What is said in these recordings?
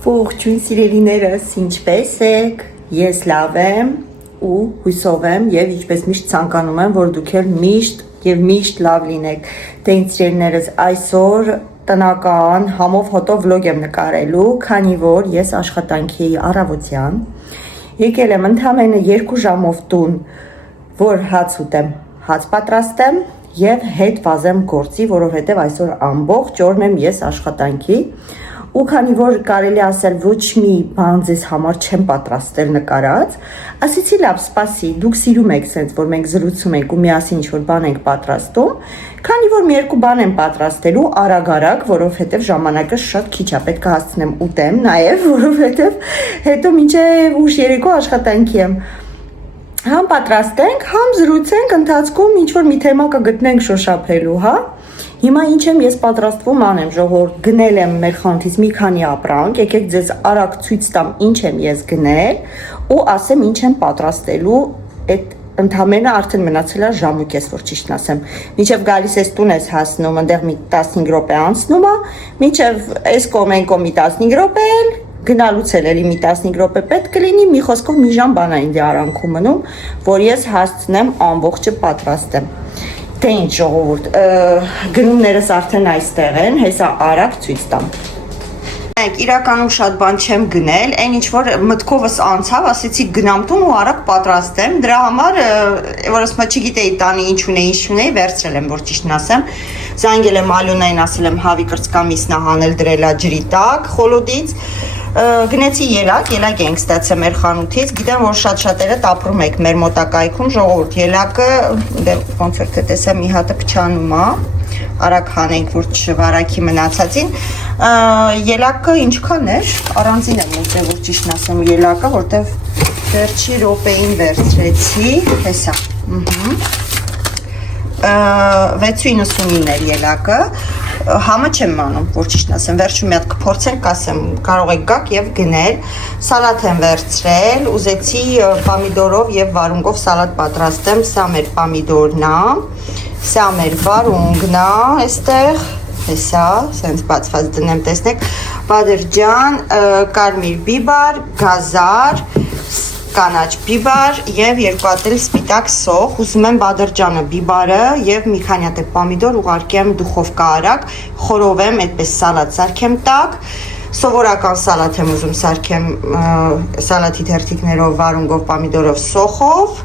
Ողջույն սիրելիներս, ինչպե՞ս եք։ Ես լավ եմ ու հույսով եմ եւ ինչպես միշտ ցանկանում եմ, որ դուք էլ միշտ լավ լինեք։ Դե ինձ սիրելիներս, այսօր տնական համով հոտով վլոգ եմ նկարելու, քանի որ ես աշխատանքի առավոտյան եկել եմ ընդամենը 2 ժամով տուն, որ հաց ուտեմ, հաց պատրաստեմ եւ հետ վազեմ գործի, որովհետեւ այսօր ամբողջ օրն եմ ես աշխատանքի ու քանի որ կարելի ասել ոչ մի բան ձեզ համար չեմ պատրաստել նկարած, ասեցի լավ, սպասի, դուք սիրում եք սենց, որ մենք զրուցում ենք ու միասին ինչ-որ բան ենք պատրաստում, քանի որ մի երկու բան եմ պատրաստելու արագ, որովհետև ժամանակը շատ քիչ է, պետք է հասցնեմ ուտեմ նաև, որովհետև հետո մինչև ուշ երեկո աշխատանքի եմ։ Համ պատրաստենք, համ զրուցենք, ընթացքում ինչ-որ մի թեմա կգտնենք շոշափելու, հա։ Հիմա ինչ եմ ես պատրաստվում անեմ, ժողովուրդ, գնել եմ մեր խանութից մի քանի ապրանք, եկեք ձեզ արագ ցույց տամ ինչ եմ ես գնել ու ասեմ ինչ եմ պատրաստելու, այդ ընդամենը արդեն մնացել է ժամուկես, որ ճիշտն ասեմ։ Մինչև գալիս ես տուն ես հասնում, այնտեղ մի 15 րոպե անցնում է, մինչև այս կոմենկո մի 15 րոպե էլ գնալուց էլի մի 15 րոպե պետք կլինի, մի խոսքով մի ժամ բան է ինձ արանքում մնում, որ ես հասցնեմ ամբողջը պատրաստեմ։ Դե ինչ ժողովուրդ, գնումներս արդեն այստեղ են, հեսա արագ ցույց տամ։ Իրականում շատ բան չեմ գնել, այն ինչ որ մտքովս անցավ, ասեցի գնամ տուն ու արագ պատրաստեմ, դրա համար, որ ասում չգիտեի տանի ինչ ունեի, վերցրել եմ, որ ճիշտն ասեմ, զանգել եմ Ալյոնային, ասել եմ հավի կրծքամիսն հանել դրելա ջրի տակ, խոլոդից, գնեցի ելակ ենք ստացել մեր խանութից, գիտեմ որ շատ-շատերդ ապրում եք մեր մոտակայքում, ժողովուրդ, ելակը, դե ոնց որ թե տեսա մի հատը փչանում է, արագ հանենք որ չվարակի մնացածին, ելակը ինչքան էր, առանձին եմ ուտել որ ճիշտն ասեմ ելակը, որտեվ վերջի րոպեին վերցրեցի, հեսա, 6.99 էր ելակը, համը չեմ մանում, որ ճիշտն ասեմ, վերջում մի հատ կփորձենք, ասեմ, կարող եք գաք եւ գնել, սալատ եմ վերցրել, ուզեցի պամիդորով եւ վարունգով սալատ պատրաստեմ, սա մեր պամիդորն է, սա մեր վարունգն է, այստեղ, հեսա, սենց բացված դնեմ, տեսնեք, բադերջան, կարմիր բիբար, գազար, կանաչ բիբար եւ 2 հատ էլ սպիտակ սոխ, ուզում եմ բադերջանը, բիբարը եւ մի քանի հատ պամիդոր ուղարկեմ դուխովկա արագ, խորովեմ, այդպես սալատ սարքեմ տակ, սովորական սալատ եմ ուզում սարքեմ սալատի թերթիկներով, վարունգով, պամիդորով, սոխով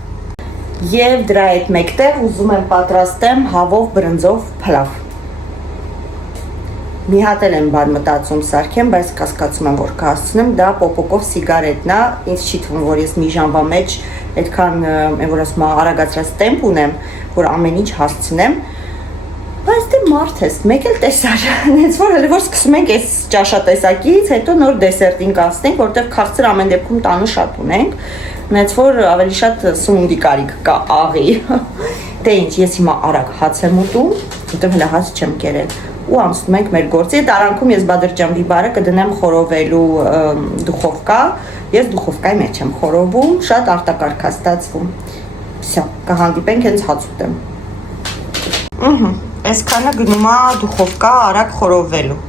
եւ դրա հետ մեկտեղ ուզում եմ պատրաստեմ հավով բրնձով փլավ։ Մի հատ էլ եմ բան մտածում սարքեմ, բայց կասկածում եմ որ կհասցնեմ, դա պոպոկով սիգարետն է, ինձ չի թվում որ ես մի ժամվա մեջ այդքան որ ասում արագացրած տեմպ ունեմ, որ ամեն ինչ հասցնեմ, բայց դե մարդ ես, մեկ էլ տեսար, հենց որ հələ որ սկսում ենք այս ճաշատեսակից, հետո նոր դեսերտին կացնենք, որտեղ քաղցր ամեն դեպքում տանը շատ ունենք, հենց որ ավելի շատ սնունդի կարիք կա աղի։ Դե ինչ, ես հիմա արագ հաց եմ ուտում, որտեղ հələ հաց չեմ կերել ու անցնում ենք մեր գործի, այդ արանքում ես բադերջան բիբարը կդնեմ խորովելու դուխովկա, ես դուխովկայի մեջ եմ խորովում, շատ արտակարգ է ստացվում, վсё, կհանդիպենք հենց հաց ուտեմ։ Այսքանը գնում է դուխովկա արագ խորովելու։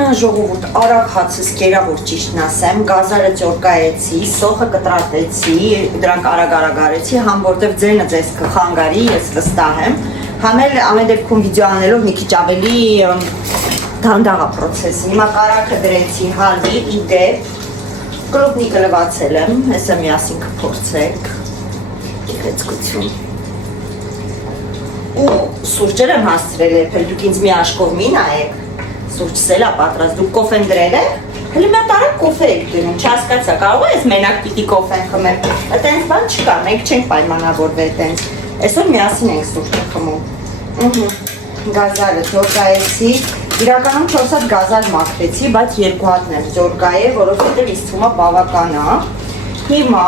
Ժողովուրդ, արագ հացս կերա, որ ճիշտն ասեմ, գազարը ճորկայեցի, սոխը կտրատեցի, դրանք արագ արեցի, համ որտև ձենը ձեզ կխանգարի, ես վստահ եմ, համ էլ ամեն դեպքում վիդեո անելով մի քիչ ավելի դանդաղ է պրոցեսը, հիմա կարագը դրեցի հալի, իդեպ, կլոպնիկը լվացել եմ, հեսա միասին կփորձենք, գեղեցկություն, ու սուրճեր եմ հասցրել եփել, դուք ինձ մի աշկով մի նայեք, սուրճս էլ է պատրաստ, դուք կոֆեն դրել եք, հələ մի հատ արագ կոֆե եք դնում, չհասկացա, կարող է ես մենակ պիտի կոֆեն խմեմ, այտենց բան չկա, մենք չենք պայմանավորվել այտենց, այսօր միասին ենք սուրճը խմում, գազարը ձորգայեցի, իրականում 4 հատ գազար մաքրեցի, բայց 2 հատն եմ ձորգայել, որովհետև ինձ թվում է բավական է, հիմա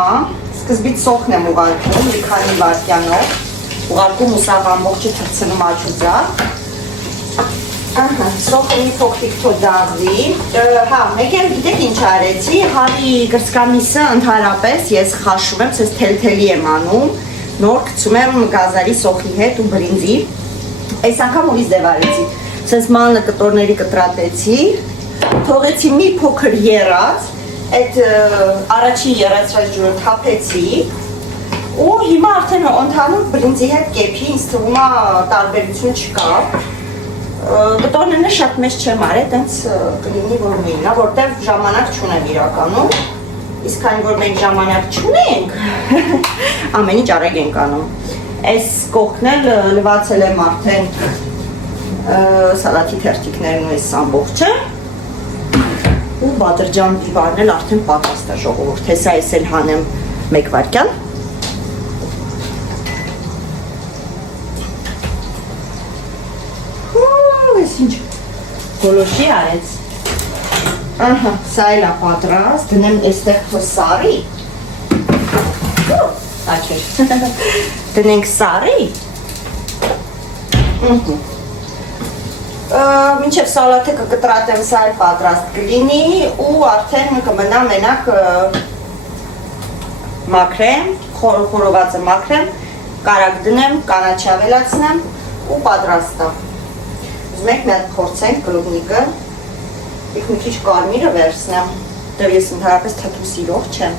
սկզբից սոխն եմ ուղարկում, մի քանի վայրկյանով, ուղարկում ու սաղ ամբողջը թռցնում աչուձակ, սոխը մի փոքրիկ թոդաղվի, հա, մեկ էլ գիտեք ինչ արեցի, հավի կրծքամիսը ընդհանրապես ես խաշում եմ, սես թելթելի եմ անում, նոր գցում եմ գազարի սոխի հետ ու բրինձի, այս անգամ ուրիշ ձև արեցի, սես մանլը կտորների կտրատեցի, թողեցի մի փոքր եռած, այդ առաջի եռացրած ջուրը թափեցի ու հիմա արդեն ընդհանուր բրինձի հետ կեփի, ինձ թվում է տարբերություն չկա։ Գտորները շատ մեծ չեմ արել, տենց կլինի որ մինա, որտեղ ժամանակ չունեմ իրականում, իսկ այն որ մենք ժամանակ չունենք, ամեն ինչ արագ ենք անում։ Այս կողքն էլ լվացել եմ արդեն սալատի թերթիկներն ու այս ամբողջը ու բադրջան դիվարն էլ արդեն պատրաստ է ժողովուրդ, հեսա ես էլ հանեմ 1 վայրկյան։ Ինչ գոլոշի արեց, սա էլ է պատրաստ, դնեմ այստեղ սարի, դնենք սարի, մինչև սալաթը կկտրատեմ, սա էլ պատրաստ կլինի ու արդեն կմնա մենակ մաքրեմ, խորովածը մաքրեմ, կարակ դնեմ, կանաչի ավելացնեմ ու պատրաստ է։ Մենք մի հատ փորձենք կլուբնիկը, իսկ մի քիչ կարմիրը վերցնեմ, դեռ ես ընդհանրապես թթու սիրող չեմ։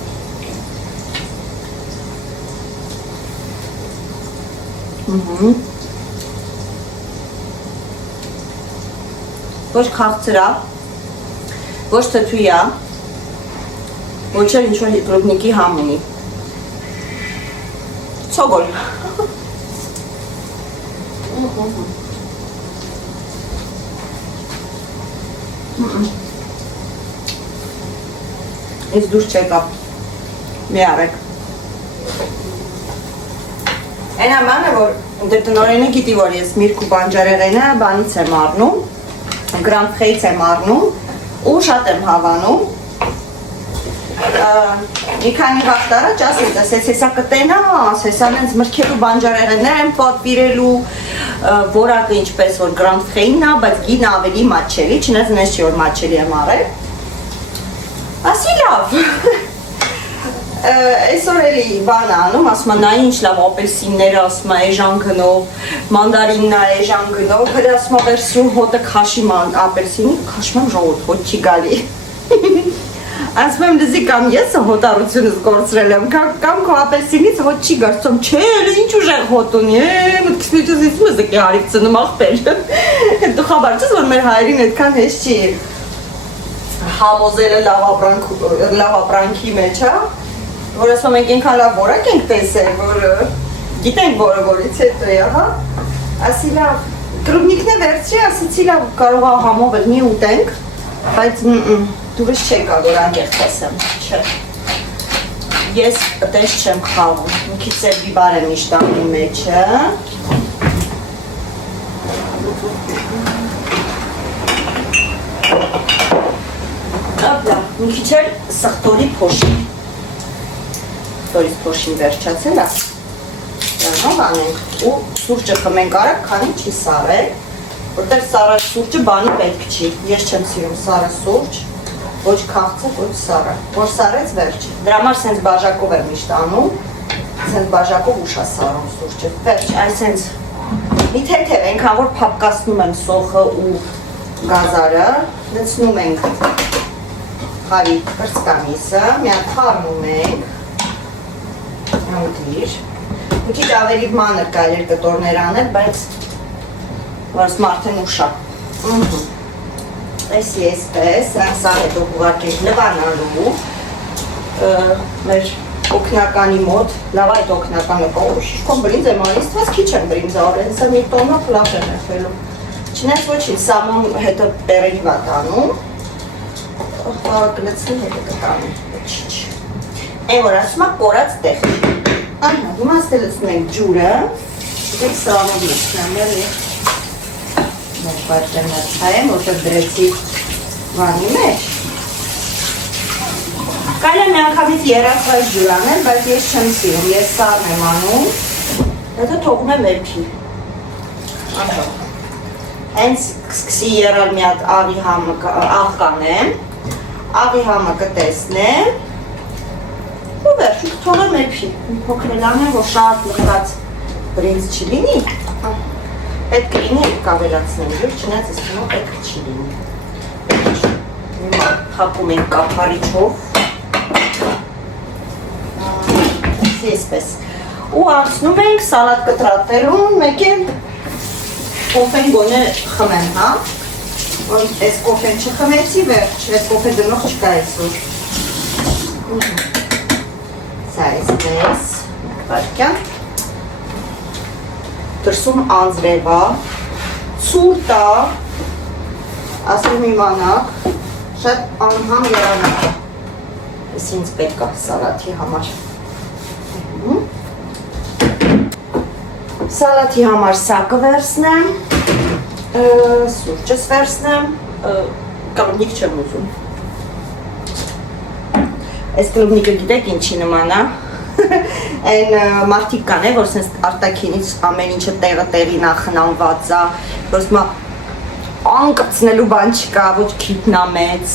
Ոչ քաղցր է, ոչ թթու է, ոչ էլ ինչ-որ կլուբնիկի համ ունի։ Ցոգոլ։ Ես դուրս չեկա, մի արեք։ Այն ամանը, որ դեր տնորենը գիտի, որ ես միրք ու բանջարեղենը բանից եմ առնում, Grand Prix-ից եմ առնում ու շատ եմ հավանում։ Մի քանի վաղ առաջ ասեց, ասեց, հեսա կտենա, հեսան հենց մրգելու բանջարեղեններ եմ պատվիրելու, որակը ինչպես որ Grand Prix-ն է, բայց գինը ավելի մատչելի, չնայած նես չի որ մատչելի եմ առել։ Ասի լավ, այսօր էլի բան անում, ասում է նա ինչ լավ ապելսիններ, ասում է էժան գնով, մանդարինն է էժան գնով, հրը ասում է վերցրու հոտը քաշի ապելսինի, քաշում եմ ժողովուրդ, հոտ չի գալի։ Ասում եմ լզի կամ ես հոտառությունս կորցրել եմ, կամ քո ապելսինից հոտ չի գարցում, չէ, էլի ինչ ուժեղ հոտ ունի, մտքս միջուս իսում ես եկի հարիվ ծնում աղբեր։ Դու խաբար չես, որ մեր հայերին այդքան հեշ չի համոզելը լավ ապրանքի մեջ, որ ասում ենք ենքան լավ որակ ենք տեսել, որ գիտենք որը որից հետո է, ասի լավ, կրուբնիկն է վերցրի, ասիցի լավ կարող է համով էլ մի ուտենք, բայց դուրս չեկա, որ անկեղծ ասեմ, չէ, ես տես չեմ խաղում, մի քիչ սև բիբար եմ միշտ անի մեջը, մի քիչ էլ սխտորի փոշին, սխտորից փոշին վերջացել է, դրանով անենք ու սուրճը խմենք արագ, քանի չի սարել, որտեղ սարած սուրճը բանի պետք չի, ես չեմ սիրում սարը սուրճ, ոչ քաղցը, ոչ սարը, որ սարեց վերջ, դրա համար սենց բաժակով եմ միշտ անում, սենց բաժակով ուշ է սարում սուրճը, վերջ, այս սենց մի թեթև, ենքան որ փապկացնում եմ սոխը ու գազարը, լցնում ենք հարի կրծկամիսը, մի հատ խառնում ենք, ուտիր, մի քիչ ավելի մանր կարելի էր կտորներ անել, բայց որս մարդեն ուշա, այսպես, սա հետո ուղարկենք լվանալու, մեր օգնականի մոտ, լավ այդ օգնականը շիշկոն բրինձ եմ անից, թված քիչ եմ բրինձ արել, սա մի տոնը պլավ եմ էխելու, չնես ոչին, սամոն հետը պերերի վատ անում, կլցնի հետը կտանում, ոչիչ, այն որ ասում է կորած տեղ, հիմա ստե լցնում ենք ջուրը, դեք սրանով լցնեմ, ելի, մեր պարճեմ նացայեմ, որտեղ դրեցի վանի մեջ, Կարելի է միանգամից երացված ջուր անել, բայց ես չեմ սիրում, ես սառն եմ անում, հետո թողում եմ էփի։ Հենց սկսի եռալ մի հատ աղի համը աղ կանեմ, աղի համը կտեսնեմ, ու վերջ, ու կթողեմ էփի, փոքր էլ անեմ, որ շատ լխած բրինձ չլինի, պետք կլինի էլ կավելացնեմ ջուր, չնայած ես թվում պետք չի լինի։ Հակում ենք կափարիչով։ Այսպես։ Ու անցնում ենք սալատ կտրատելուն, մեկ էլ կոֆեն գոնե խմեմ, հա։ Որ այս կոֆեն չխմեցի, վերջ, այս կոֆե դնող չկա այսօր։ Սա այսպես, վարկյան։ Դրսում անձրևա, ցուրտ է, ասում իմանաք, շատ անհամ երանակ է։ Ես ինձ պետք է սալատի համար։ Սալատի համար սա կվերցնեմ, սուրճս վերցնեմ, կլուբնիկ չեմ ուզում։ Այս կլուբնիկը գիտեք ինչի նման է, այն մարդիկ կան է, որ սենց արտաքինից ամեն ինչը տեղի նախնանված է, որ սմա անկպցնելու բան չկա, ոչ քիտնամեց։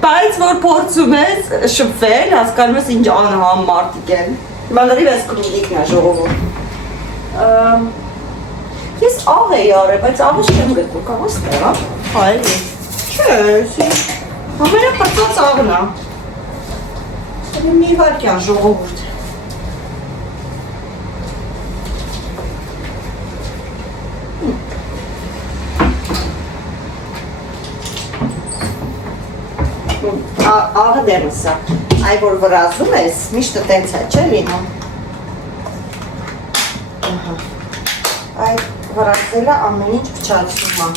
Բայց որ փորձում ես շփվել, հասկանում ես ինչ անհամ մարդիկ են։ Հիմա լրիվ այս կլուբնիկն է ժողովուրդ։ Ես աղ էի արել, բայց աղը չեմ գտնում, կա ոստեղ, հա։ Այլ չէ, ամենապատված աղն է։ Մի վարկյան ժողովուրդ։ Աղը դեմս է, այ որ վրազում ես, միշտը տենց է, չէ լինում։ Այդ վրազելը ամեն ինչ փչացում է։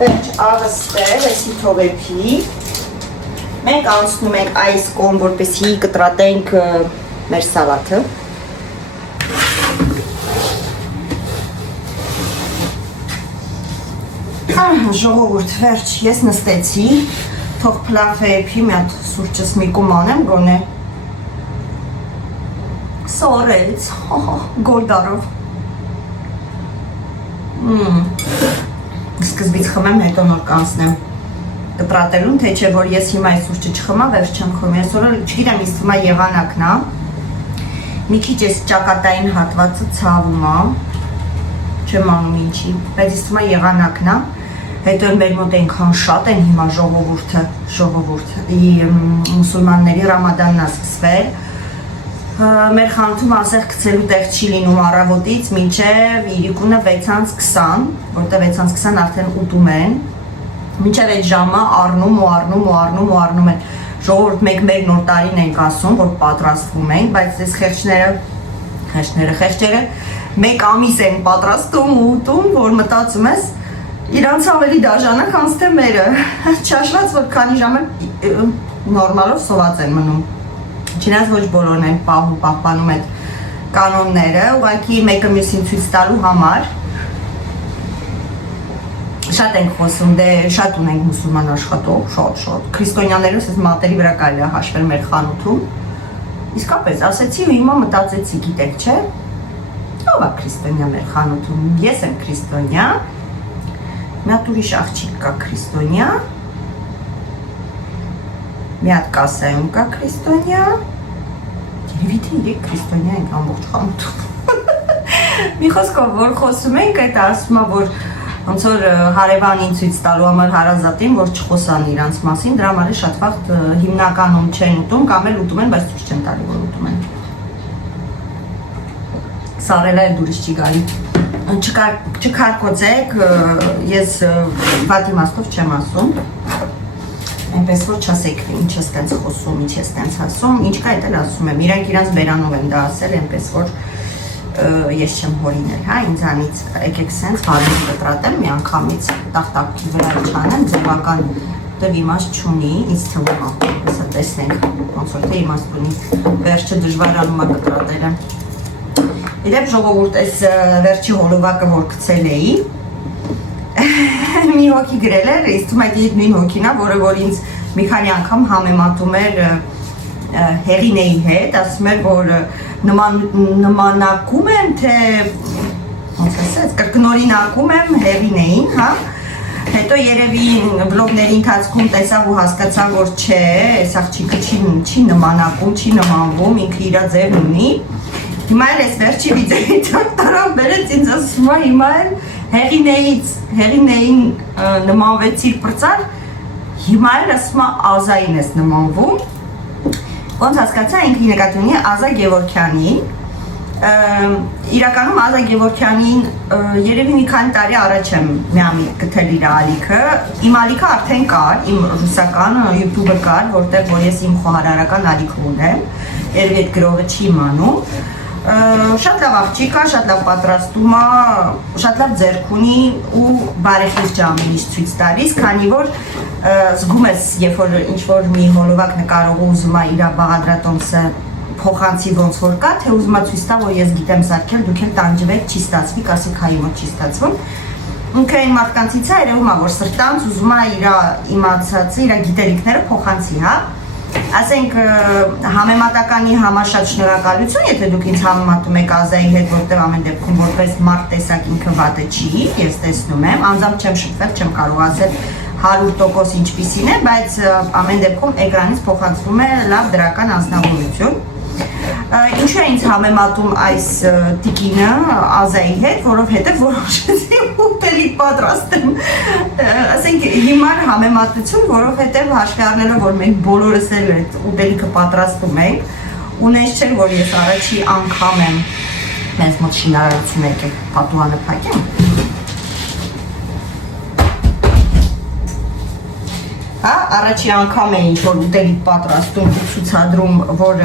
Վերջ աղը ստել, եսի թողեփի։ Մենք անցնում ենք այս կողմ, որպեսզի կտրատենք մեր սալաթը։ Ժողովուրդ, վերջ, ես նստեցի, թող պլավեփի, մի հատ սուրճս մի կուման եմ գոնե։ Սորեց, գոլդարով։ Սկզբից խմեմ, հետո նոր կանցնեմ կտրատելուն, թե չէ որ ես հիմա այս սուրճը չխմա, վերջ չեմ խմի, այսօր չգիտեմ, ինձ թվում է եղանակն է։ Մի քիչ այս ճակատային հատվածը ցավում է, չեմ անում ինչի, բայց ինձ թվում է եղանակն է։ Հետո մեր մոտ այնքան շատ են հիմա ժողովուրդ, մուսուլմանների ռամադանն է սկսվել, մեր խանութում ասեղ գցելու տեղ չի լինում առավոտից մինչև իրիկունը 6:20, որտեղ 6:20 արդեն ուտում են, մինչև այդ ժամը առնում են, ժողովուրդ մեկ նոր տարին ենք ասում, որ պատրաստվում ենք, բայց այս խեղճերը մեկ ամիս են պատրաստում ու ուտում, որ մտածում ես իրանց ավելի դաժանը, քան թե մերը, չաշված, որ քանի ժամ նորմալով սոված են մնում, չնայած ոչ բոլորն են պահպանում այդ կանոնները, ուղղակի մեկը մյուսին ցույց տալու համար, շատ ենք խոսում, դե շատ ունենք մուսուլման աշխատող, շատ, քրիստոնյաներս այս մատերի վրա կարելի է հաշվել մեր խանութում, իսկապես ասեցի ու հիմա մտածեցի, գիտեք չէ, ով է քրիստոնյա մեր խանութում, ես եմ քրիստոնյա, մի հատ ուրիշ աղջիկ կա քրիստոնյա, մի հատ կասայում կա քրիստոնյա, երևի թե իրեք քրիստոնյա ենք ամբողջ խանութում։ Մի խոսքով, որ խոսում ենք, այդ ասում է, որ ոնց որ հարևանին ցույց տալու համար հարազատին, որ չխոսան իրանց մասին, դրա համար շատ վաղ հիմնականում չեն ուտում, կամ էլ ուտում են, բայց ցույց չեն տալի, որ ուտում են։ Սարելը էլ դուրս չի գալի։ Չքարկոծեք, ես վատ իմաստով չեմ ասում, այնպես որ չասեք ինչ ես տենց խոսում, ինչ ես տենց ասում, ինչ կա այդ էլ ասում եմ, իրանք իրանց բերանով են դա ասել, այնպես որ ես չեմ հորինել, հա, ինձանից եկեք սենց հարմար կտրատեմ մի անգամից տախտակի վրա չանեմ, ձևական դեռ իմաստ չունի, ինձ թվում է, հեսա տեսնենք, ոնց որ թե իմաստ ունի, վերջը դժվարանում է կտրատելը։ Իրեպ ժողովուրդ այս վերջի հոլովակը, որ գցել էի, մի հոգի գրել էր, ինձ թվում է այդ նույն հոգին է, որը որ ինձ մի քանի անգամ համեմատում էր Հեղինեի հետ, ասում էր, որ նմանակում եմ, թե ոնց ասած, կրկնօրինակում եմ Հեղինեին, հա, հետո երևի վլոգների ընթացքում տեսավ ու հասկացավ, որ չէ, այս աղջիկը չի նմանակում, չի նմանվում, ինքը իր ձևն ունի։ Հիմա էլ այս վերջի վիդեոյի տակ տարավ բերեց ինձ ասում է հիմա էլ հեղինեին նմանվեցիր պրծար, հիմա էլ ասում Ազային ես նմանվում, ոնց հասկացա ինքը նկատի ունի Ազա Գևորգյանին, իրականում Ազա Գևորգյանին երևի մի քանի տարի առաջ եմ միամիտ գտել իր ալիքը, իմ ալիքը արդեն կար, իմ ռուսական YouTube-ը կար, որտեղ որ ես իմ խոհարարական ալիքը ունեմ, երևի այդ գրողը չի իմանում, շատ լավ աղջիկ է, շատ լավ պատրաստում է, շատ լավ ձեռք ունի ու բարեխիղճ ամենից ցույց տալիս, քանի որ զգում ես, երբ որ ինչ-որ մի հոլովակ նկարողը ուզում է իր բաղադրատոմսը փոխանցի ոնց որ կա, թե ուզում է ցույց տա, որ ես գիտեմ սարքել, դուք էլ տանջվեք, չի ստացվի, կասեք հայի մոտ չի ստացվում։ Ինքը այն մարդկանցից է, երևում է, որ սրտանց ուզում է իր իմացածը, իր գիտելիքները փոխանցի, հա։ Ասենք համեմատականի համար շատ շնորհակալություն, եթե դուք ինձ համեմատում եք Ազայի հետ, որտեղ ամեն դեպքում որպես մարդ տեսակ ինքը վատը չի, ես տեսնում եմ, անձամբ չեմ շփվել, չեմ կարող ասել 100% ինչպիսին է, բայց ամեն դեպքում էկրանից փոխանցվում է լավ դրական անձնավորություն։ Ինչու է ինձ համեմատում այս տիկինը Ազայի հետ, որովհետև որոշեցի ուտելիք պատրաստեմ, ասենք հիմար համեմատություն, որովհետև հաշվի առնելով, որ մենք բոլորս էլ այդ ուտելիքը պատրաստում ենք, ունես չէ, որ ես առաջի անգամ եմ մեզ մոտ շինարարություն եկել պատուհանը փակեմ։ Հա, առաջի անգամ է ինչ-որ ուտելիք պատրաստում ու ցուցադրում, որ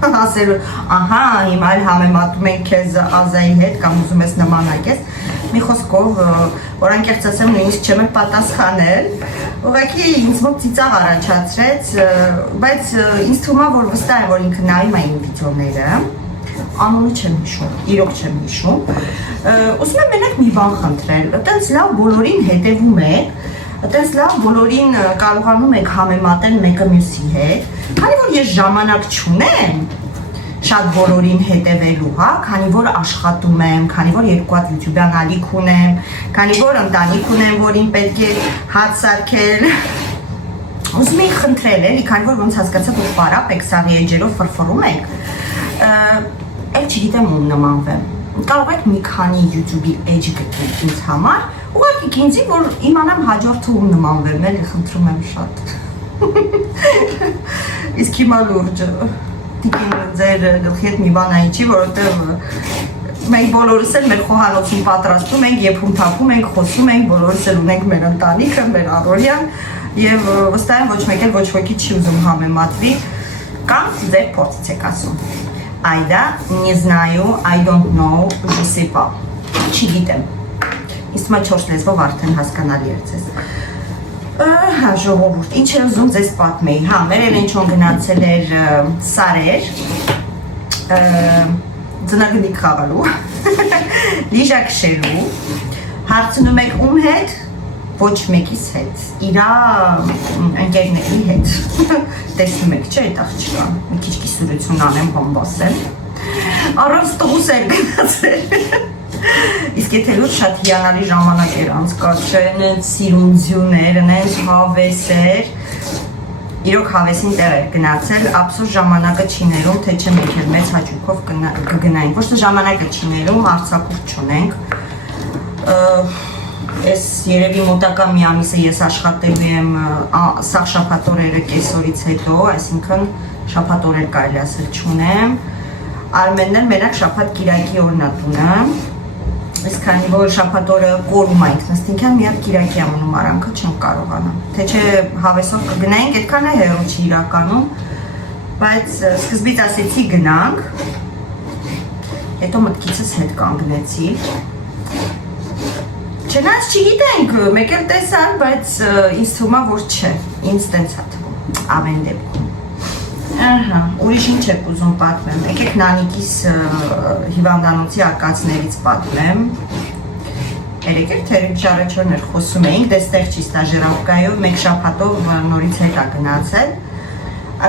ասել, ահա, հիմա էլ համեմատում ենք քեզ Ազայի հետ կամ ուզում ես նմանակես, մի խոսքով, որ անկեղծ ասեմ, նույնիսկ չեմ էլ պատասխանել, ուղղակի ինձ մոտ ծիծաղ առաջացրեց, բայց ինձ թվում է, որ վստահ եմ, որ ինքը նայում է իմ վիդեոները, անունը չեմ հիշում, իրոք չեմ հիշում, ուզում եմ մենակ մի բան խնդրել, այտենց լավ բոլորին հետևում եք, այտենց լավ բոլորին կարողանում եք համեմատել մեկը մյուսի հետ, քանի որ ես ժամանակ չունեմ շատ բոլորին հետևելու, հա, քանի որ աշխատում եմ, քանի որ երկու հատ YouTube-յան ալիք ունեմ, քանի որ ընտանիք ունեմ, որին պետք է հաց սարքել, ուզում էի խնդրել էլի, քանի որ ոնց հասկացա, որ պարապ եք սաղի էջերով ֆրֆռում եք, էլ չգիտեմ ում նմանվեմ, կարող եք մի քանի YouTube-ի էջ գտնել ինձ համար, ուղղակի ինձի, որ իմանամ հաջորդը ում նմանվեմ, էլի խնդրում եմ շատ։ Իսկ հիմա լուրջ, տիկին ձեր գլխի հետ մի բան այն չի, որովհետև մենք բոլորս էլ մեր խոհանոցին պատրաստում ենք, եփում թափում ենք, խոսում ենք, բոլորս էլ ունենք մեր ընտանիքը, մեր առօրյան եւ վստահ եմ ոչ մեկ էլ ոչ ոքի չի ուզում համեմատվի կամ ձեր փորձից եք ասում։ Այդա, не знаю, I don't know, je sais pas։ Չգիտեմ։ Իսկ մա 4 լեզվով արդեն հասկանալի է ձեզ։ Հա, ժողովուրդ, ինչ էր ուզում ձեզ պատմեի, հա, մեր էլ ինչ-որ գնացել էր սարեր, ձնագնդիկ խաղալու, լիժա քշելու, հարցնում եք ում հետ, ոչ մեկիս հետ, իրա ընկերների հետ, տեսնում եք, չէ, այդ աղջիկան, մի քիչ կիսուրություն անեմ բոմբասել, առանց տղուս էր գնացել, իսկ եթե լուր շատ հիանալի ժամանակ էր անցկացրել, նենց սիրունձյուներ, նենց հավեսեր, իրոք հավեսին տեղ էր գնացել, ափսոս ժամանակը չի ներում, թե չէ մենք էլ մեծ հաճույքով կգնայինք, ոչ թե ժամանակը չի ներում, արձակուրդ չունենք, ես երևի մոտակա մի ամիսը ես աշխատելու եմ սաղ շաբաթօրերը կեսօրից հետո, այսինքն շաբաթօրեր կարելի ասել չունեմ, Արմենն էլ մենակ շաբաթ կիրակի օրն է տունը, իսկ քանի որ շաբաթօրը կորում է ինքնըստինքյան մի հատ կիրակի ամնում արանքը չեմ կարողանա, թե չէ հավեսով կգնայինք, այդքան է հեռու չի իրականում, բայց սկզբից ասեցի գնանք, հետո մտքիցս հետ կանգնեցի, չնայած չգիտենք, մեկ էլ տեսան, բայց ինձ թվում է, որ չէ, ինձ տենց է թվում, ամեն դեպքում։ Ահա, ուրիշ ինչ եք ուզում պատմեմ, եկեք Նանիկիս հիվանդանոցի արկածներից պատմեմ, երեկ էլ առաջորներ խոսում էինք, դեստեղ չի ստաժերավկայով, մեկ շաբաթով նորից հետ է գնացել,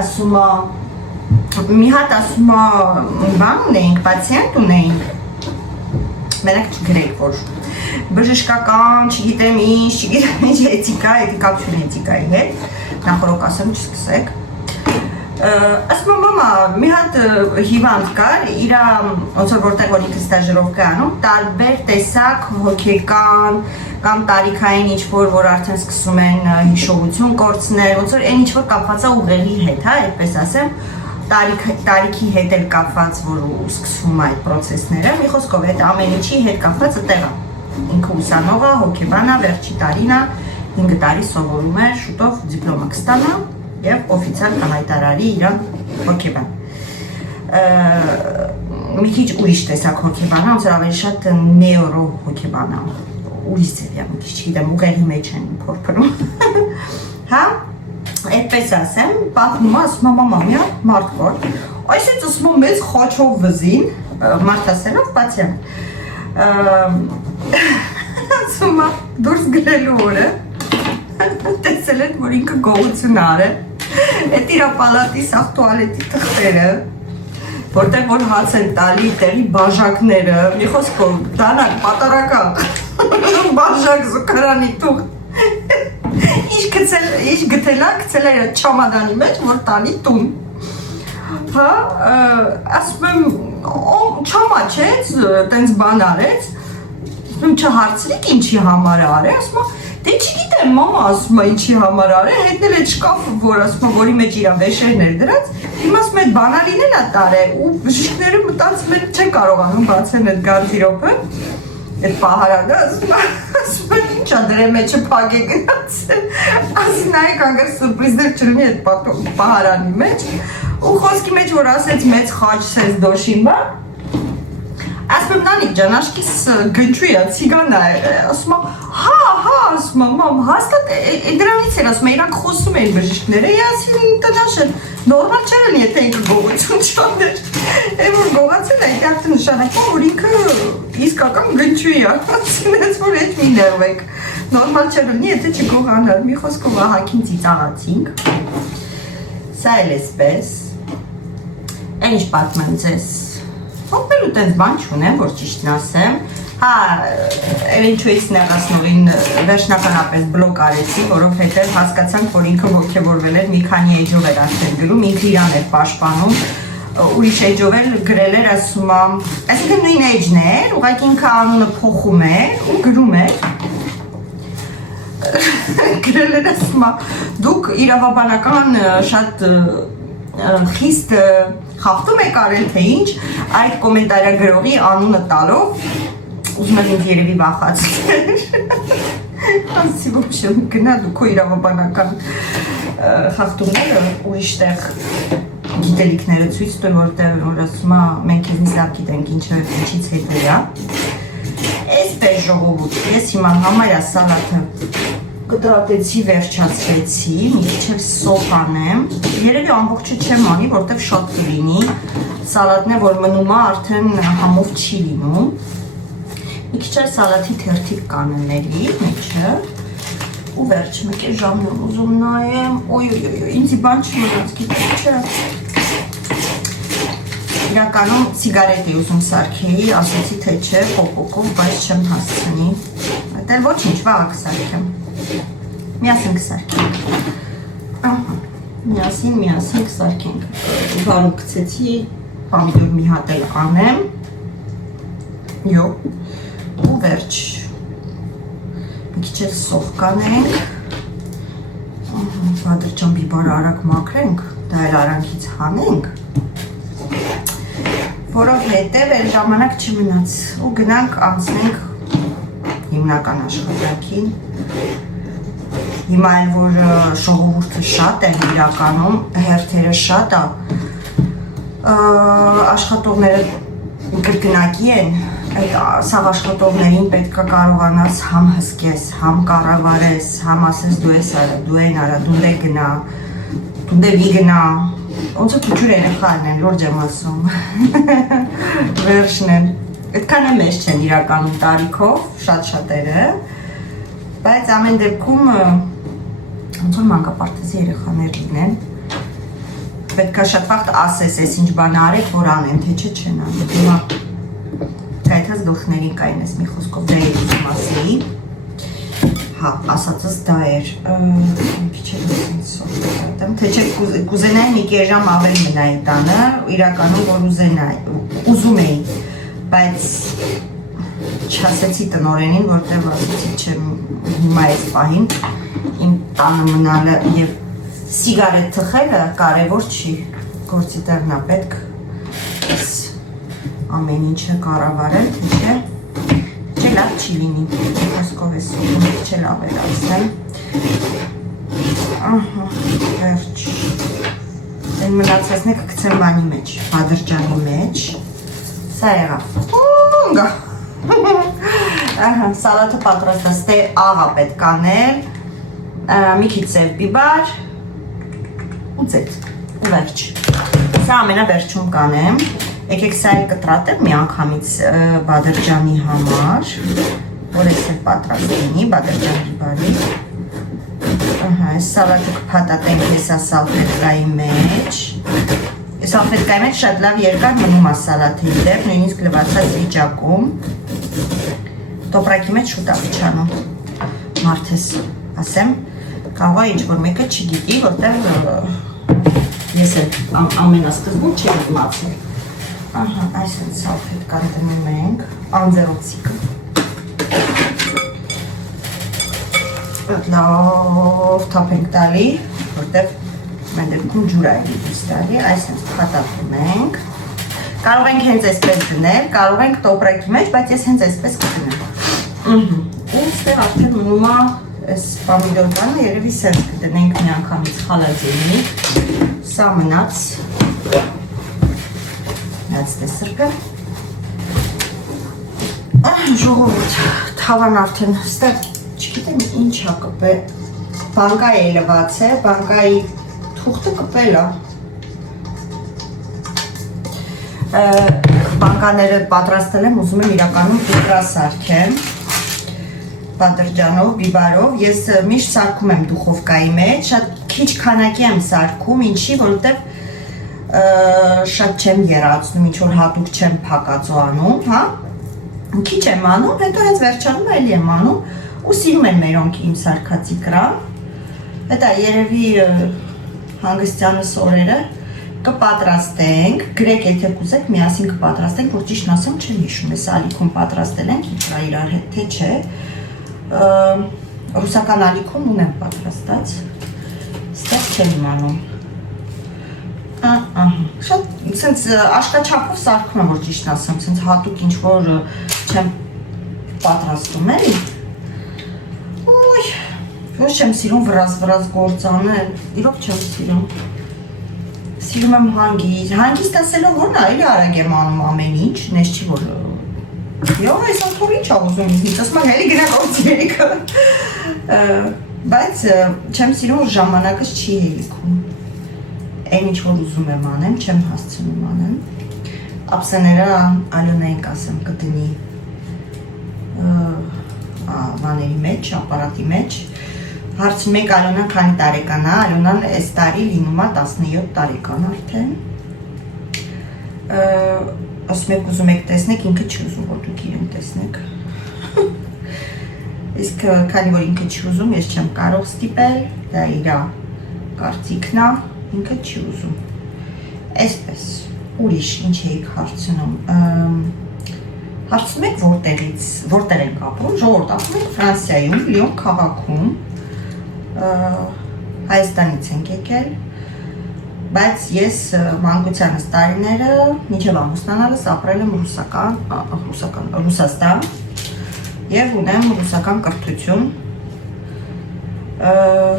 ասում է, մի հատ ասում է, բան ունեինք, պացիենտ ունեինք, մենակ չգրեք, որ բժշկական, չգիտեմ ինչ, էթիկա, էթիկա չուն էթիկայի հետ, նախորոք ասեմ չսկսեք, ասում մամա մի հատ հիվանդ կար իր ոնց որ որտեղ որ ինքը ստաժերով կանում տարբեր տեսակ հոգեկան կամ տարիքային ինչ որ արդեն սկսում են հիշողություն կորցնել ոնց որ այն ինչ որ կապված է ուղեղի հետ հա այդպես ասեմ տարիքի հետ էլ կապված որ սկսվում է այդ process-ները մի խոսքով այդ ամեն ինչի հետ կապված այդտեղ է ինքը ուսանող է հոգեբան է վերջի տարին է 5 տարի սովորում է շուտով դիպլոմ կստանա եւ օֆիցիալ կհայտարարի իրան հոգեբան մի քիչ ուրիշ տեսակ հոգեբան ոնց որ ավելի շատ նեյրո հոգեբան ուրիշ ձևի մի քիչ գիտեմ ուղեղի մեջ են փորփրում հա այդպես ասեմ պատմում ասում մամա մի հատ մարդ կար այսինքն ասում մեծ խաչով վզին մարդ ասելով բացեմ ասում դուրս գնելու օրը տեսել են որ ինքը գողություն արել Այդ իր պալատի սաղ տուալետի թղթերը, որտեղ որ հաց են տալի տեղի բաժակները, մի խոսքով դանակ, պատարական, բաժակ զուկարանի թուղթ, ինչ գտելա, գցել էր չամադանի մեջ, որ տանի տուն, հա, ասում եմ, չամաչեց, տենց բան արեց, չհարցրիք ինչի համար արե, ասում եմ, դե չգիտեմ, մամա ասում է ինչի համար արե, հետնել այդ շկաֆը, որ ասում է, որի մեջ իրա վեշերն էր դրած, իմ ասում է, այդ բանալին էլ է տարել, ու բժիշկները մտածում են չեն կարողանում բացեն այդ գարդիրոբը, այդ պահարանը, ասում է, ինչ է դրե մեջը փակ է գնացել, ասի նայեք անգար սուրպրիզներ չլինի այդ պահարանի մեջ, ու խոսքի մեջ, որ ասեց մեծ խաչ սեզ դոշին բա, ասում եմ նանիկ ջան, աշկիս գնչու է, ցիգան է, ասում եմ, հա, ասում եմ, մամ, հաստատ դրանից էր, ասում եմ, իրանք խոսում էին բժիշկները, ասին տնաշեն, նորմալ չէր են, եթե ինքը գողություն չաներ, է որ գողացել է, արդեն նշանակում, որ ինքը իսկական գնչու է, ասինեց, որ հետ մի ներվեք, նորմալ չէր են, եթե չգողանար, մի խոսքով ահակին ծիծաղացինք, սա էլ էսպես, այն ինչ պատմեմ ձեզ, Հոպելու տենց բան չունեմ, որ ճիշտն ասեմ, հա, ինչու ես նեղասնողին վերջնականապես բլոկ արեցի, որովհետև հասկացանք, որ ինքը ոգևորվել էր, մի քանի էջով էր արդեն գրում, ինքը իրան էր պաշտպանում, ուրիշ էջով էլ գրել էր, ասում եմ, այսինքն նույն էջն էր, ուղղակի ինքը անունը փոխում էր ու գրում էր, գրել էր, ասում եմ, դուք իրավաբանական շատ խիստ խախտում եք արել թե ինչ, այդ կոմենտարագրողի անունը տալով, ուզում եմ ինձ երևի վախացներ, ասի ոչեմ գնա դու քո իրավաբանական խախտումները ուրիշտեղ գիտելիքները ցույց տու, որտեղ որ ասում է մենք ինձ լավ գիտենք ինչից հետո է, այսպես ժողովուրդ, ես հիմա համարյա սալաթը կտրատեցի, վերջացրեցի, մի քիչ էլ սոփ անեմ, երևի ամբողջը չեմ անի, որտեղ շատ կլինի, սալատն է, որ մնում է, արդեն համով չի լինում, մի քիչ էլ սալաթի թերթիկ կանների մեջը, ու վերջ մեկ է ժամն եմ ուզում նայեմ, ինձի բան չմնաց, գիտեք չէ, իրականում սիգարետ է ուզում սարքեի, ասեցի թե չէ, պոպոկով, բայց չեմ հասցնի, այդ էլ ոչինչ, վաղը կսարքեմ, միասին կսարքենք, միասին կսարքենք, վարում կցեցի, պամիդոր մի հատ էլ անեմ, յո, ու վերջ, մի քիչ էլ սոխ կանենք, բադրճան բիբարը արագ մաքրենք, դա էլ արանքից հանենք, որովհետև էլ ժամանակ չմնաց ու գնանք անցնենք հիմնական աշխատանքին, հիմա էլ որ ժողովուրդը շատ է իրականում, հերթերը շատ է, աշխատողները կրկնակի են, սաղ աշխատողներին պետք է կարողանաս համ հսկես, համ կառավարես, համ ասես դու ես արա, դու են արա, դու դե գնա, դու դե մի գնա, ոնց է փուչուր երեխան են, լորջ եմ ասում, վերջն են, այդքան է մեզ չեն իրականում տարիքով, շատ-շատերը, բայց ամեն դեպքում ոնց որ մանկապարտեզի երեխաներ լինեն, պետք է շատ վաղ ասես ես ինչ բան արեք, որ անեն, թե չէ չեն անում, հիմա կայթած գլխներին կային ես մի խոսքով դա ես ասեի, հա, ասածս դա էր, քիչ թե չէ կուզենայի մի կես ժամ ավել մնայի տանը, իրականում որ ուզում էի, բայց չասեցի տնօրենին, որտեղ ասեցի չեմ հիմա այս պահին իմ տանը մնալը եւ սիգարետ թխելը կարևոր չի, գործի տեղն է պետք ամեն ինչը կառավարել, թե լավ չի լինի, խոսքով ես ուղում, չէ լավ էր ասել, ահա, վերջ, են մնացածն է կգցեմ բանի մեջ, բադրջանի մեջ, սա եղավ, ահա, սալատը պատրաստած, աղա պետք անել, մի քիչ սև բիբար, ու ձետ, ու վերջ, սա ամենավերջում կանեմ, եկեք սա էլ կտրատեմ մի անգամից բադրջանի համար, որ ես էլ պատրաստ լինի, բադրջան բիբարի, այս սալատը կփաթաթենք հեսա սալֆետկայի մեջ, սալֆետկայի մեջ շատ լավ երկար մնում է սալատի դեպ, նույնիսկ լվացած վիճակում, տոպրակի մեջ շուտ ավիճանում, մարդես ասեմ, կարող է ինչ-որ մեկը չգիտի, որտեղ ես էլ ամենասկզբում չեմ իմացել, ահա, այս են սալֆետկան դնում ենք, անձերոցիկը, լավ թափ ենք տալի, որտեղ մեր դեպքում ջուր է դուրս տալի, այս ենք փաթաթում ենք, կարող ենք հենց այսպես դնել, կարող ենք տոպրակի մեջ, բայց ես հենց այսպես կդնեմ, ու ստեղ արդեն մնում է այս պամիդոր բանը, երևի սև կդնենք մի անգամից խալատինի, սա մնաց տեսրկը, ժողովուրդ, թավան արդեն ստեղ չգիտեմ ինչ է կպել, բանկա է լված է, բանկայի թուղթը կպել է, բանկաները պատրաստել եմ, ուզում եմ իրականում ֆիլտրասարքեմ, բադրջանով, բիբարով, ես միշտ սարքում եմ դուխովկայի մեջ, շատ քիչ քանակի եմ սարքում, ինչի, որովհետև շատ չեմ երացնում, ինչ-որ հատուկ չեմ փակածո անում, հա, քիչ եմ անում, հետո հենց վերջանում էլի եմ անում, ու սիրում են մերոնք իմ սարքածի կրան, հետա երևի հանգստյանս օրերը կպատրաստենք, գրեք եթե կուզեք միասին կպատրաստենք, որ ճիշտ ասեմ չեմ հիշում, ես ալիքում պատրաստել ենք իրար հետ, թե չէ, ռուսական ալիքում ունեմ պատրաստած, ստեղ չեմ իմանում, շատ սենց աշկաչափով սարքում եմ, որ ճիշտ ասեմ, սենց հատուկ ինչ-որ չեմ պատրաստում էլի, ոչ չեմ սիրում վրազ գործանել, իրոք չեմ սիրում եմ հանգիստ ասելով որն է, էլի արագ եմ անում ամեն ինչ, նես չի որ, այս աթոր ինչ ա ուզում ինձ, ասում եմ հելի գնա գործերիկը, բայց չեմ սիրում որ ժամանակս չի հելիքում, այն ինչ որ ուզում եմ անեմ, չեմ հասցնում անեմ, ապսեները Ալոնային կասեմ կդնի բաների մեջ, ապարատի մեջ, հարցում եք Ալոնան քանի տարեկան է, Ալոնան այս տարի լինում է 17 տարեկան արդեն, ասում եք ուզում եք տեսնեք, ինքը չի ուզում, որ դուք իրեն տեսնեք, իսկ քանի որ ինքը չի ուզում, ես չեմ կարող ստիպել, դա իրա կարծիքն է, ինքը չի ուզում, այսպես, ուրիշ ինչ էիք հարցնում, հարցում եք որտեղ ենք ապրում, ժողովուրդ ապրում ենք Ֆրանսիայում, Լիոն քաղաքում, Հայաստանից ենք եկել, բայց ես մանկությանս տարիները, մինչև ամուսնանալս ապրել եմ Ռուսաստան և ունեմ ռուսական կրթություն,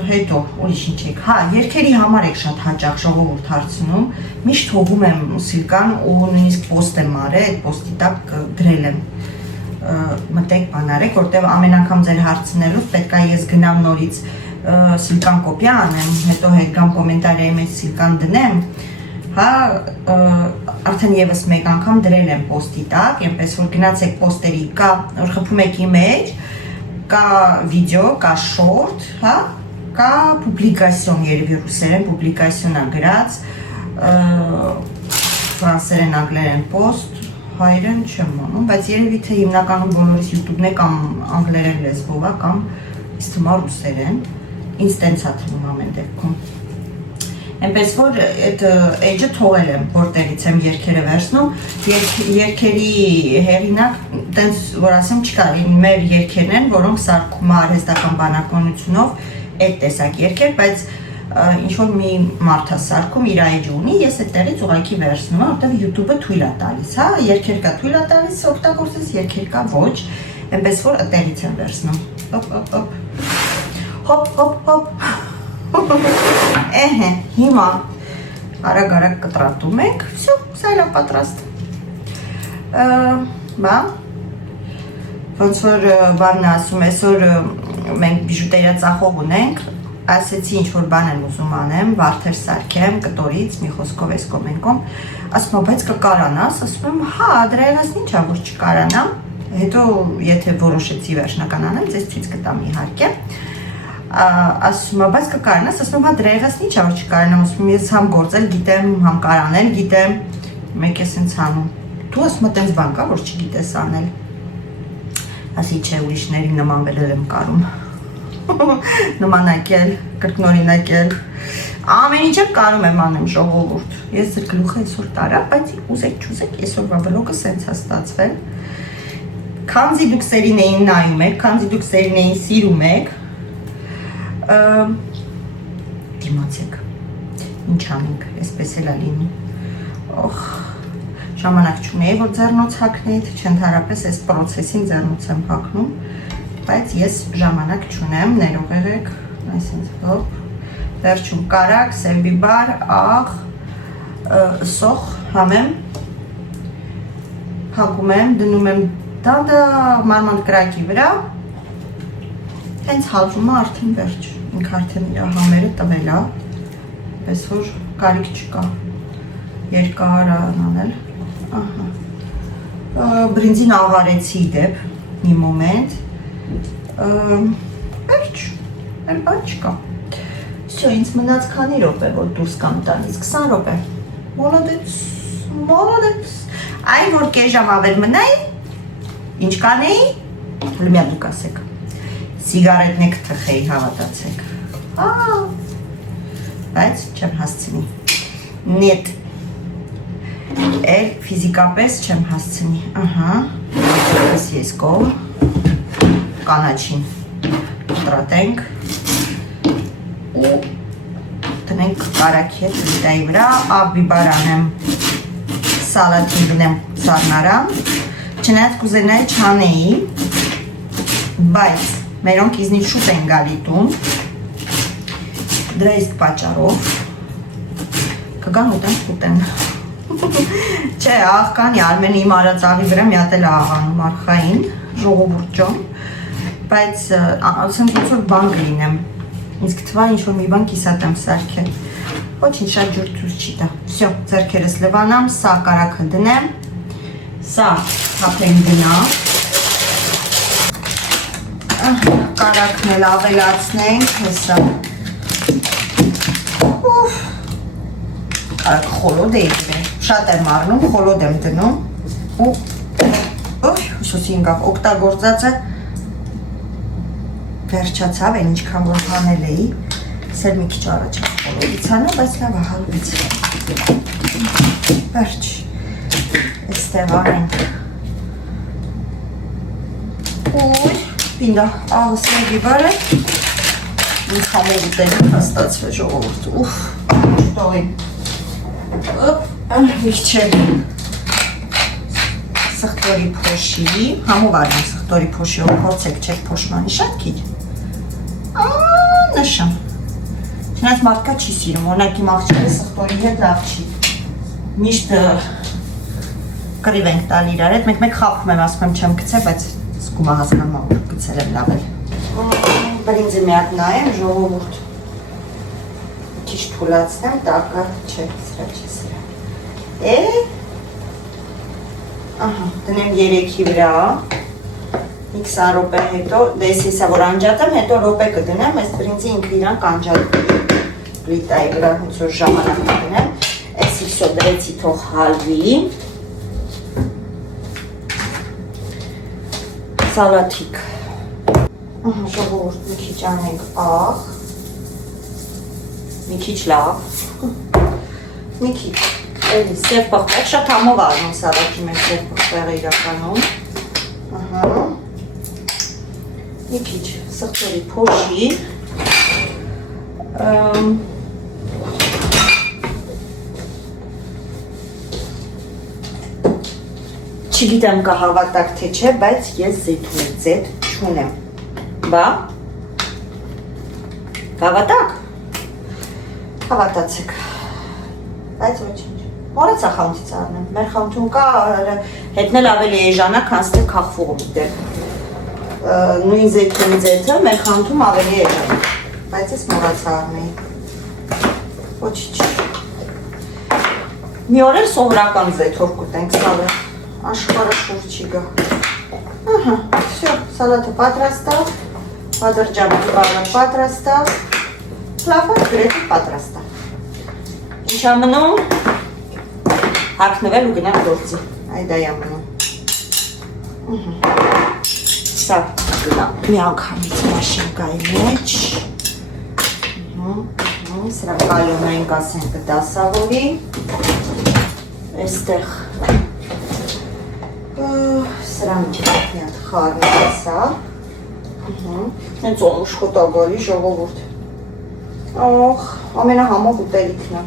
հետո ուրիշ ինչ եք, հա, երկերի համար եք շատ հաճախ ժողովուրդ հարցնում, միշտ հողում եմ Սիլկան ու նույնիսկ պոստ եմ արել, այդ պոստի տակ գրել եմ, մտեք բան արեք, որտեղ ամեն անգամ ձեր հարցնելով պետք է ես գնամ նորից Սիլկան կոպիա անեմ, հետո հետգամ կոմենտարիայի մեջ Սիլկան դնեմ, հա, արդեն եւս մեկ անգամ դրել եմ պոստի տակ, այնպես որ գնացեք պոստերի, կա, որ խփում եք իմեջ, կա վիդեո, կա շորտ, հա, կա պուբլիկասիոն, երևի ռուսերեն պուբլիկասիոն է գրած, ֆրանսերեն, անգլերեն պոստ, հայերեն չեմ անում, բայց երևի թե հիմնականում բոլորիս YouTube-ն է կամ անգլերեն լեզվով է, կամ Իսկ թվում ռուսերեն, ինձ տենց է թվում ամեն դեպքում։ Այնպես որ այդ էջը թողել եմ, որտեղից եմ երգերը վերցնում, երգերի հեղինակ, տենց որ ասեմ չկա, մեր երգերն են, որոնք սարքում արհեստական բանականությունով այդ տեսակ երգեր, բայց ինչ-որ մի մարդ է սարքում, իր էջը ունի, ես այդտեղից ուղղակի վերցնում եմ, որտեղ YouTube-ը թույլ է տալիս, հա, երգեր կա թույլ է տալիս, օգտագործես, երգեր կա ոչ, այնպես որ այդտեղից եմ վերցնում, Էհե, հիմա արագ-արագ կտրատում ենք, վсё, սա էլ է պատրաստ։ Բա, ոնց որ բանն ասում, այսօր մենք բիժուտերիա ծախող ունենք, ասեցի ինչ-որ բան եմ ուզում անեմ, վարդեր սարքեմ, կտորից, մի խոսքով ես կոմենկոմ, ասում եմ, բայց կկարանաս, ասում եմ, հա, դրա եղած ինչ է, որ չկարանամ, հետո եթե որոշեցի վերջնական անեմ, ձեզ ցույց կտամ իհարկե։ Ասում եմ, բայց կկարանաս, ասում եմ, հա դրա եղած ինչ է, որ չկարանամ, ասում եմ, ես համ գործել գիտեմ, համ կարանել գիտեմ, մեկ է սենց հանում։ Դու ասում եմ, տենց բան կա, որ չգիտես անել։ Ասի չէ, ուրիշների նմանվել եմ կարում։ Նմանակել, կրկնօրինակել։ Ամեն ինչը կարում եմ անեմ ժողովուրդ։ Ես ձեր գլուխը այսօր տարա, բայց ուզեք չուզեք, այսօրվա վլոգը սենց է ստացվել։ Քանզի դուք սերիներին նայում եք, քանզի դուք սերիներին սիրում եք, դիմացեք, ինչ անենք, այսպես էլ է լինում, օխ, ժամանակ չունեի, որ ձեռնոց հակնեի, չընդհանրապես այս պրոցեսին ձեռնոց եմ հակնում, բայց ես ժամանակ չունեմ, ներող եղեք, այսինքն հոպ, վերջում կարակ, սերբիբար, աղ, սոխ համեմ, հագում եմ, դնում եմ դանդը մարմանդ կրակի վրա, հենց հալվում է արդեն վերջ, ինք արդեն իր համերը տվել է, պես որ կարիք չկա, երկար անել, բրինձին աղարեցի դեպ, մի մոմենտ, վերջ, էլ բան չկա, վсё, ինձ մնաց քանի րոպե, որ դուրս կամ տանից, 20 րոպե, մոլոդեց, այն որ կես ժամ ավել մնայի, ինչ կանեի, լմյա դուք ասեք, սիգարետնեք թխեի հավատացեք, բայց չեմ հասցնի, նետ, էլ ֆիզիկապես չեմ հասցնի, պես ես կով, կանաչին տրատենք ու տնենք կարաքի հետ լիտայի վրա, աբիբար անեմ, սալատին գնեմ սարնարան, չնայած կուզենայի չանեի, բայց մերոնք իզնի շուտ են գալի տուն, դրա իսկ պատճառով կգան ուտեն խուտեն, չէ, աղկանի Արմենը իմ արած աղի վրա մի հատ էլ աղանում արխային, ժողովուրդ ջոն, բայց ասենք ոնց որ բան կլինեմ, ինձ կթվա ինչ-որ մի բան կիսատ եմ սարքել, ոչինչ շատ ջուր ցույց չի տա, վсё, ձեռքերս լվանամ, սա կարակը դնեմ, սա թափեն գնա, կարակն էլ ավելացնենք, հեսա, կարակ խոլոդ էի դրել, շատ եմ առնում, խոլոդ եմ դնում, ու հուսոսի ինգավ, օգտագործածը վերջացավ, են ինչքան որ հանել էի, սեր մի քիչ առաջ խոլոդից հանա, բայց լավ հալվից, վերջ, այստեղ անենք, ուր, պինդա, աղս մեգիբարը, ինձ համով ուտելիք հաստացվե ժողովուրդ, ուվ, շտողին, վիղջել, սխտորի փոշի, համով արին սխտորի փոշի, որ փորձեք չեք փոշմանի շատ քիչ, նշամ, չնայած մարդկա չի սիրում, օրինակ իմ աղջիկը սխտորի հետ լավ չի, միշտ կռիվ ենք տալ իրար հետ, մեկ խաբում եմ, ասում եմ չեմ գցել, բայց զգում հասկանում եմ, որ գցել եմ լավ էլ, բրինձը մի հատ նայեմ, ժողովուրդ, քիչ թուլացնեմ, տակը չէ, սրա չի սրա, դնեմ 3-ի վրա, 20 րոպե հետո, դես հեսա որ անջատեմ, հետո րոպե կդնեմ, այս բրինձի ինքը իրան կանջատվի պլիտայի վրա հունց որ ժամանակ կդնեմ, այսի վсё դրեցի թող հալվի, սալաթիկ, Ահա, ժողովուրդ, մի քիչ անենք աղ, մի քիչ լավ, մի քիչ, էլի սև պղպեղ, շատ համով անում սալատի մեջ սև պղպեղը իրականում, ահա, մի քիչ սխտորի փոշի, չգիտեմ կհավատակ թե չէ, բայց ես զեյթունի չունեմ, բա, կհավատակ, հավատացեք, բայց ոչինչ, մորեցա խանութից արնեմ, մեր խանութում կա հետնել ավելի էժանա, քան թե քախվողում դեպ, նույն զեյթունի ձեթը մեր խանութում ավելի էժանա, բայց ես մորացա արնեի, ոչինչ, մի օր էլ սովորական զեթով կուտենք սալը, աշխարհը շուրջի գա, ահա, всё, սալատը պատրաստ է, պատրճամի բառը պատրաստ է, լավ է, գրեթե պատրաստ է, ինչ է մնում, հագնվել ու գնալ գործի, այ դա է մնում, սա գնա, մի անգամից մաշինկայի մեջ, սրա կալում ենք ասենք դասավորի, էստեղ, սրա մի հատ խառն է սա, հենց օմուշկոտ ագարի ժողովուրդ, ող, ամենահամով ուտելիքն է,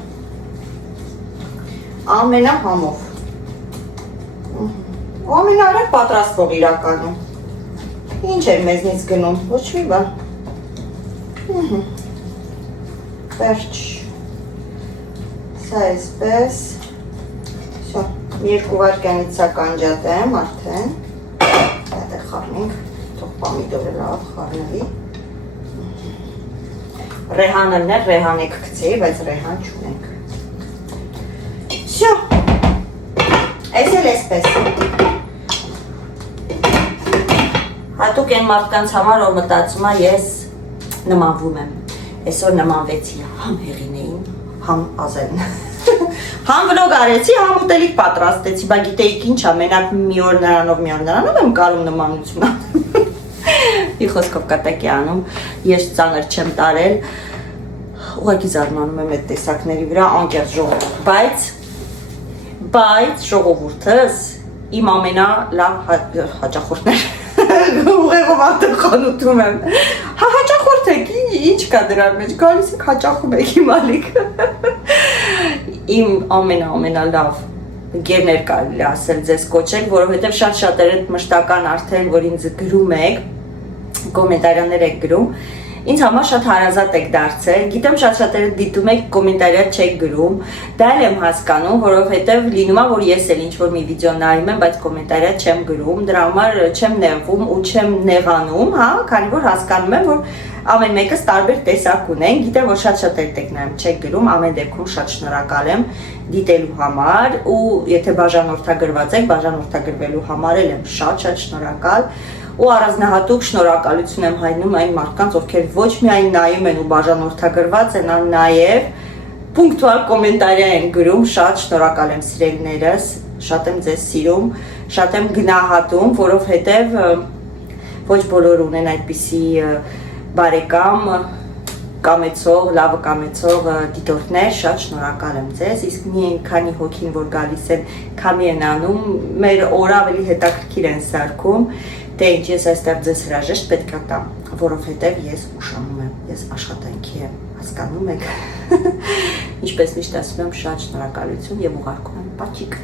ամենահամով, ու ամենարև պատրաստվող իրականում, ինչ էր մեզնից գնում, ոչ մի բան, վերջ, սա էսպես, երկու վարկյանից սա կանջատեմ արդեն, այդ է խառնենք, թող պամիդորը լավ խառնվի, ռեհանն է, ռեհան եք կցեի, բայց ռեհան չունենք, վсё, այս էլ էսպես, հատուկ են մարդկանց համար, որ մտածում է ես նմանվում եմ, այսօր նմանվեցի համ հեղինեին, համ ազելն, համ վլոգ արեցի, համ ուտելիք պատրաստեցի, բա գիտեիք ինչ է, մենակ մի օր նրանով եմ կարում նմանություն անում, մի խոսքով կատակ է անում, ես ծանր չեմ տարել, ուղղակի զարմանում եմ այդ տեսակների վրա, անկեղծ ժողովուրդ, բայց ժողովուրդս իմ ամենալավ հաճախորդներ, ուղեղով ատխանութում եմ, հաճախորդ եք, ինչ կա դրա մեջ, գալիս եք հաճախում եք իմալիք, իմ ամենալավ գերներ կարելի ասել ձեզ կոչել, որովհետև շատ-շատերը մշտական արդեն, որ ինձ գրում եք, կոմենտարյաներ եք գրում, ինձ համար շատ հարազատ եք դարձել, գիտեմ շատ-շատերը դիտում եք կոմենտարիա չեք գրում, դա էլ եմ հասկանում, որովհետև լինում է, որ ես էլ ինչ-որ մի վիդեո նայում եմ, բայց կոմենտարիա չեմ գրում, դրա համար չեմ նեղվում ու չեմ նեղանում, հա, քանի որ հասկանում եմ, որ ամեն մեկս տարբեր տեսակ ունեն, գիտեմ, որ շատ-շատեր եք նայում չեք գրում, ամեն դեպքում շատ շնորհակալ եմ դիտելու համար ու եթե բաժանորդագրված եք, բաժանորդագրվելու համար էլ եմ շատ շնորհակալ ու առանձնահատուկ շնորհակալություն եմ հայտնում այն մարդկանց, ովքեր ոչ միայն նայում են ու բաժանորդագրված են, այլ նաև պունկտուալ կոմենտարիա են գրում, շատ շնորհակալ եմ սիրելիներս, շատ եմ ձեզ սիրում, շատ եմ գնահատում, որովհետև ոչ բոլորը ունեն այդպիսի բարեկամ, կամեցող, լավը կամեցող դիտորդներ, շատ շնորհակալ եմ ձեզ, իսկ մի քանի հոգին, որ գալիս են, քամի են անում, մեր օրը ավելի հետաքրքիր են սարքում, թե ինչ ես այստեղ ձեզ հրաժեշտ պետք է տամ, որովհետև ես ուշանում եմ, ես աշխատանքի եմ, հասկանում եք, ինչպես միշտ ասում եմ, շատ շնորհակալություն և ուղարկում եմ պաչիկ։